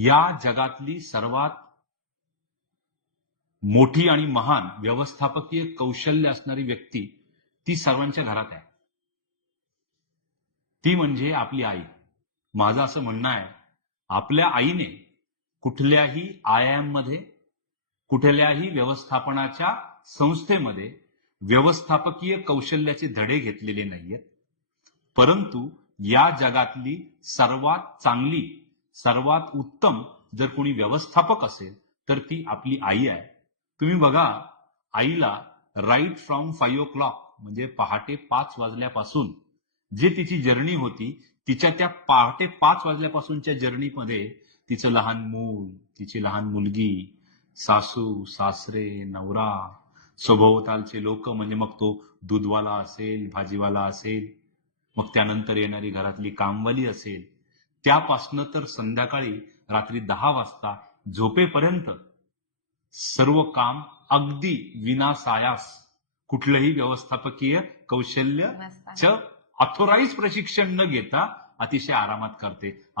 या जगातली सर्वात मोठी आणि महान व्यवस्थापकीय कौशल्य असणारी व्यक्ती ती सर्वांच्या घरात आहे. ती म्हणजे आपली आई. माझं असं म्हणणं आहे आपल्या आईने कुठल्याही आय एममध्ये कुठल्याही व्यवस्थापनाच्या संस्थेमध्ये व्यवस्थापकीय कौशल्याचे धडे घेतलेले नाहीयेत. परंतु या जगातली सर्वात चांगली सर्वात उत्तम जर कोणी व्यवस्थापक असेल तर ती आपली आई आहे. तुम्ही बघा आईला right from five o'clock म्हणजे पहाटे पाच वाजल्यापासून जी तिची जर्नी होती तिच्या त्या पहाटे पाच वाजल्यापासूनच्या जर्नीमध्ये तिचं लहान मूल तिची लहान मुलगी सासू सासरे नवरा सभोवतालचे लोक म्हणजे मग तो दूधवाला असेल भाजीवाला असेल मग त्यानंतर येणारी घरातली कामवाली असेल त्यापासनं तर संध्याकाळी रात्री दहा वाजता झोपेपर्यंत सर्व काम अगदी विनासायास कुठलंही व्यवस्थापकीय कौशल्य नसताना. अथोराईज प्रशिक्षण न घेता अतिशय आरामात करते